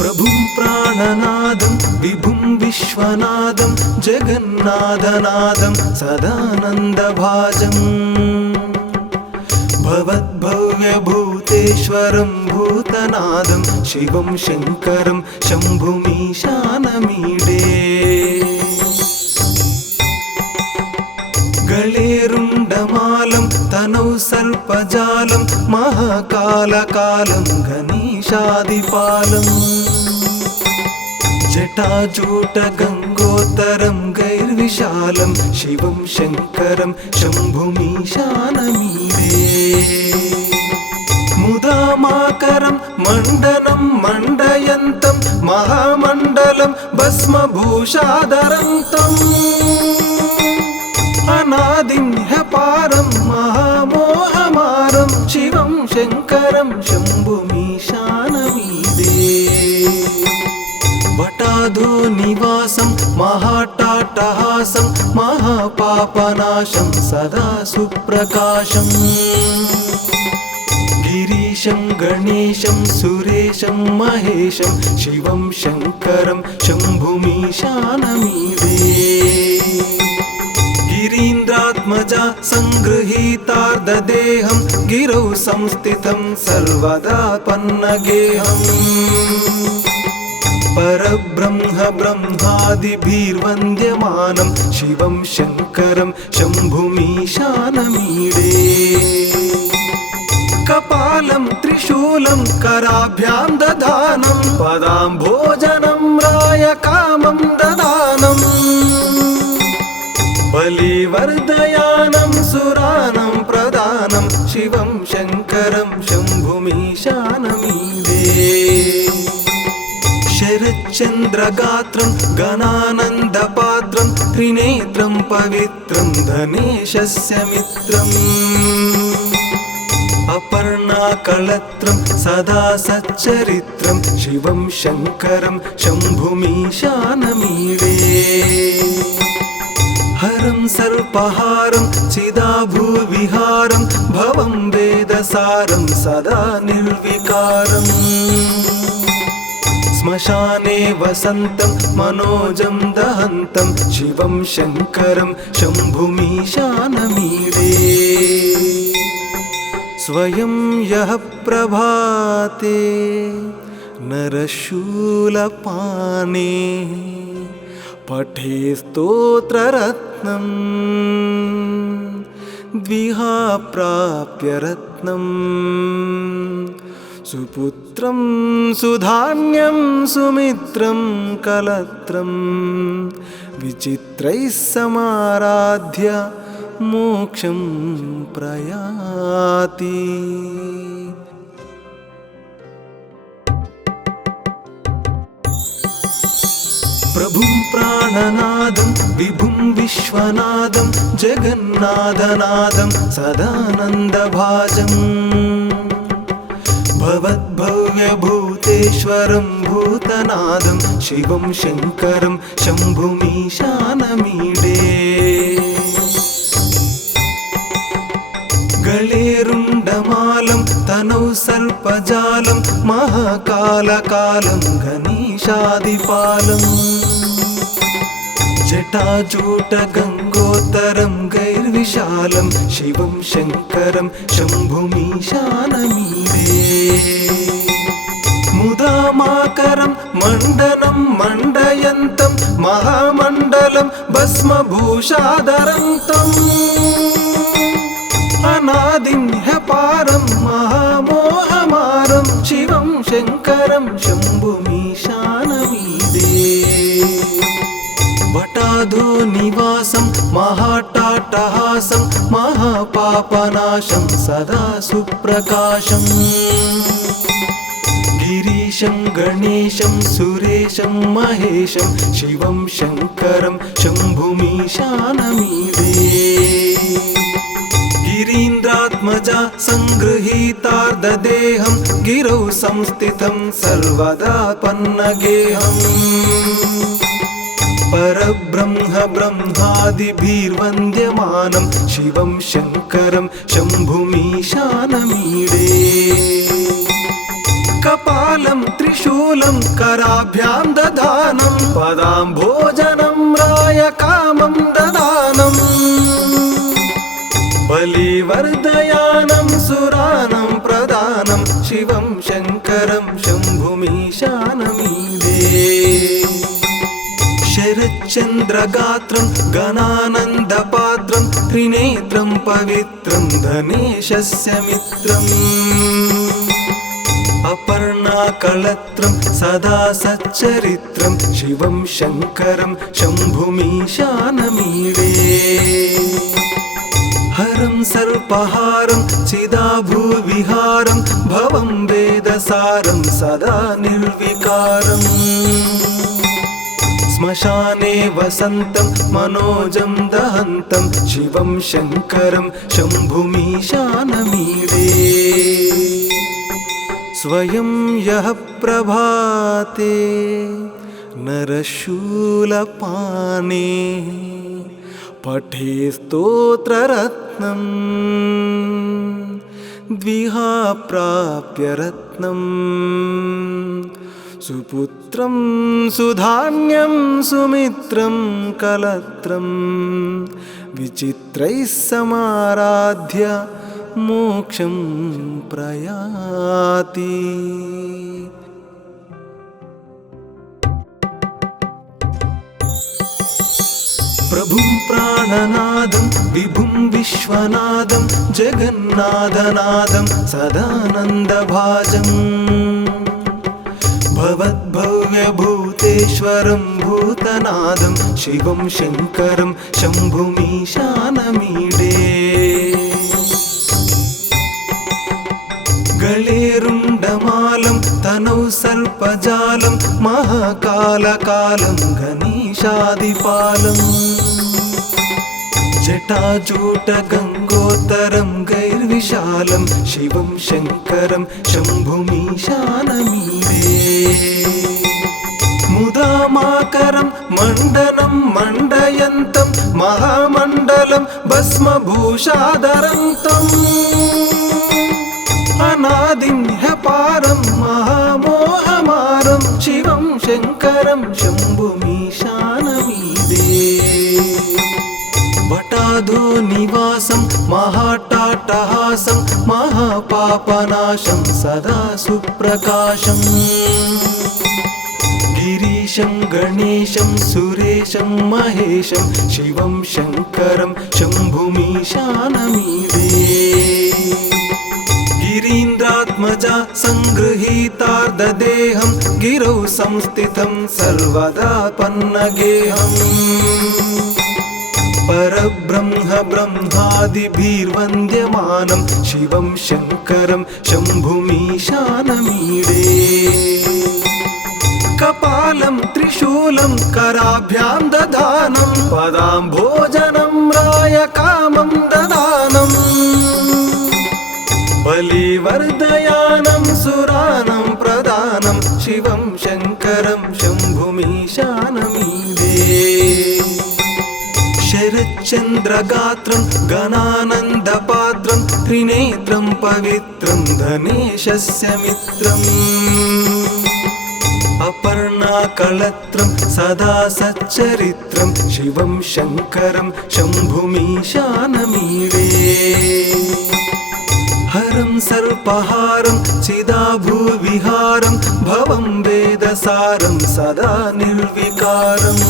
प्रभुं प्राणनादं विभुं विश्वनादं जगन्नाथनादं सदानन्दभाजम् भवद्भव्यभूतेश्वरं भूतनादं शिवं शङ्करं शम्भुमीशानमीडे गलेरुण्डमालं तनौ सर्पजालं महाकालकालं गणेशादिपालम् जटाजूटगङ्गोत्तरं गैर्विशालं शिवं शङ्करं शम्भुमीशानमीडे मुदामाकरं मण्डनं मण्डयन्तं महामण्डलं भस्मभूषाधरन्तम् अनादिं ह्यपारं महामोहमारं शिवं शङ्करं शम्भुमीशानमीडे वटाधो निवासं महाटाटहासं महापापनाशं सदा सुप्रकाशम् गिरीशं गणेशं सुरेशं महेशं शिवं शङ्करं शम्भुमीशानमीडे गिरीन्द्रात्मजा सङ्गृहीतार्धदेहं गिरौ संस्थितं सर्वदा पन्नगेहम् परब्रह्म ब्रह्मादिभिर्वन्द्यमानं शिवं शङ्करं शम्भुमीशानमीडे कपालं त्रिशूलं कराभ्यां दधानं पदाम्भोजनं रायकामं ददानम् बलिवर्धयानं सुरानं प्रदानं शिवं शङ्करं शम्भुमीशानमीडे शरच्चन्द्रगात्रं गणानन्दपात्रं त्रिनेत्रं पवित्रं धनेशस्य मित्रम् अपर्णाकलत्रं सदा सच्चरित्रं शिवं शङ्करं शम्भुमीशानमीडे हरं सर्पहारं चिदाभूविहारं भवं वेदसारं सदा निर्विकारम् श्मशाने वसन्तं मनोजं दहन्तं शिवं शङ्करं शम्भुमीशानमीडे स्वयं यः प्रभाते नरशूलपाणे पठे स्तोत्ररत्नं द्विहा प्राप्य रत्नम् सुपुत्रं सुधान्यं सुमित्रं कलत्रं विचित्रैः समाराध्य मोक्षं प्रयाति। प्रभुं प्राणनादं विभुं विश्वनादं जगन्नाथनादं सदानन्दभाजम् भवद्भव्यभूतेश्वरं भूतनादं शिवं शङ्करं शम्भुमीशानमीडे गलेरुण्डमालं तनौ सर्पजालं महाकालकालं गणेशादिपालम् जटाजूटगङ्गोत्तरं गैर्विशालं शिवं शङ्करं शम्भुमीशानमीडे मुदामाकरं मण्डनं मण्डयन्तं महामण्डलं भस्मभूषाधरन्तम् अनादिं ह्यपारं महामोहमारं शिवं शङ्करं शम्भुमीशानमीडे वटाधो निवासं महाटाटहासं महापापनाशं सदा सुप्रकाशम् गिरीशं गणेशं सुरेशं महेशं शिवं शङ्करं शम्भुमीशानमीडे गिरीन्द्रात्मजा सङ्गृहीतार्धदेहं गिरौ संस्थितं सर्वदा पन्नगेहम् परब्रह्म ब्रह्मादिभिर्वन्द्यमानं शिवं शङ्करं शम्भुमीशानमीडे कपालं त्रिशूलं त्रिशूलं कराभ्यां दधानं पदाम्भोजनं रायकामं ददानम् बलिवर्धयानं सुरानं प्रदानं शिवं शङ्करं शम्भुमीशानमीडे शरच्चन्द्रगात्रं गणानन्दपात्रं त्रिनेत्रं पवित्रं धनेशस्य मित्रम् अपर्णाकलत्रं सदा सच्चरित्रं शिवं शङ्करं शम्भुमीशानमीडे हरं सर्पहारं चिदाभूविहारं भवं वेदसारं सदा निर्विकारम् श्मशाने वसन्तं मनोजं दहन्तं शिवं शङ्करं शम्भुमीशानमीडे स्वयं यः प्रभाते नरशूलपाणे पठे स्तोत्ररत्नं द्विहा प्राप्य रत्नं सुपुत्रं सुधान्यं सुमित्रं कलत्रं विचित्रैः समाराध्य मोक्षं प्रयाति। प्रभुं प्राणनादं विभुं विश्वनादं जगन्नाथनादं सदानन्दभाजम् भवद्भव्यभूतेश्वरं भूतनादं शिवं शङ्करं शम्भुमीशानमीडे गलेरुण्डमालं तनौ सर्पजालं महाकालकालं गणेशादिपालम् जटाजूटगङ्गोत्तरं गैर्विशालं शिवं शङ्करं शम्भुमीशानमीडे मुदामाकरं मण्डनं मण्डयन्तं महामण्डलं भस्मभूषाधरं तम् अनादिं ह्यपारं महामोहमारं शिवं शङ्करं शम्भुमीशानमीडे वटाधो निवासं महाटाटहासं महापापनाशं सदा सुप्रकाशम् गिरीशं गणेशं सुरेशं महेशं शिवं शङ्करं शम्भुमीशानमीडे गिरीन्द्रात्मजा सङ्गृहीतार्धदेहं गिरौ संस्थितं सर्वदा पन्नगेहम् परब्रह्म ब्रह्मादिभिर्वन्द्यमानं शिवं शङ्करं शम्भुमीशानमीडे कपालं त्रिशूलं कराभ्यां दधानं पदाम्भोजनं रायकामं ददानम् बलिवर्धयानं सुरानं प्रदानं शिवं शङ्करं शम्भुमीशानमीडे शरच्चन्द्रगात्रं गणानन्दपात्रं त्रिनेत्रं पवित्रं धनेशस्य मित्रम् अपर्णाकलत्रं सदा सच्चरित्रं शिवं शङ्करं शम्भुमीशानमीडे हरं सर्पहारं चिदाभूविहारं भवं वेदसारं सदा निर्विकारम्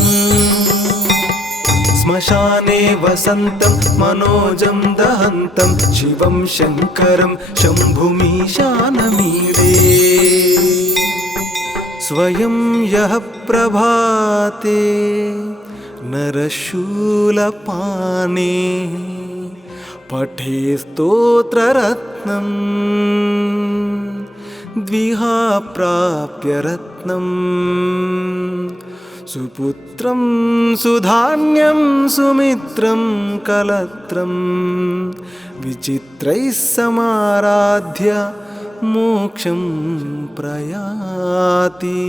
श्मशाने वसन्तं मनोजं दहन्तं शिवं शङ्करं शम्भुमीशानमीडे स्वयं यः प्रभाते नरशूलपाणे पठे स्तोत्ररत्नं द्विहा प्राप्य रत्नं सुपुत्रं सुधान्यं सुमित्रं कलत्रं विचित्रैः समाराध्य मोक्षं प्रयाति।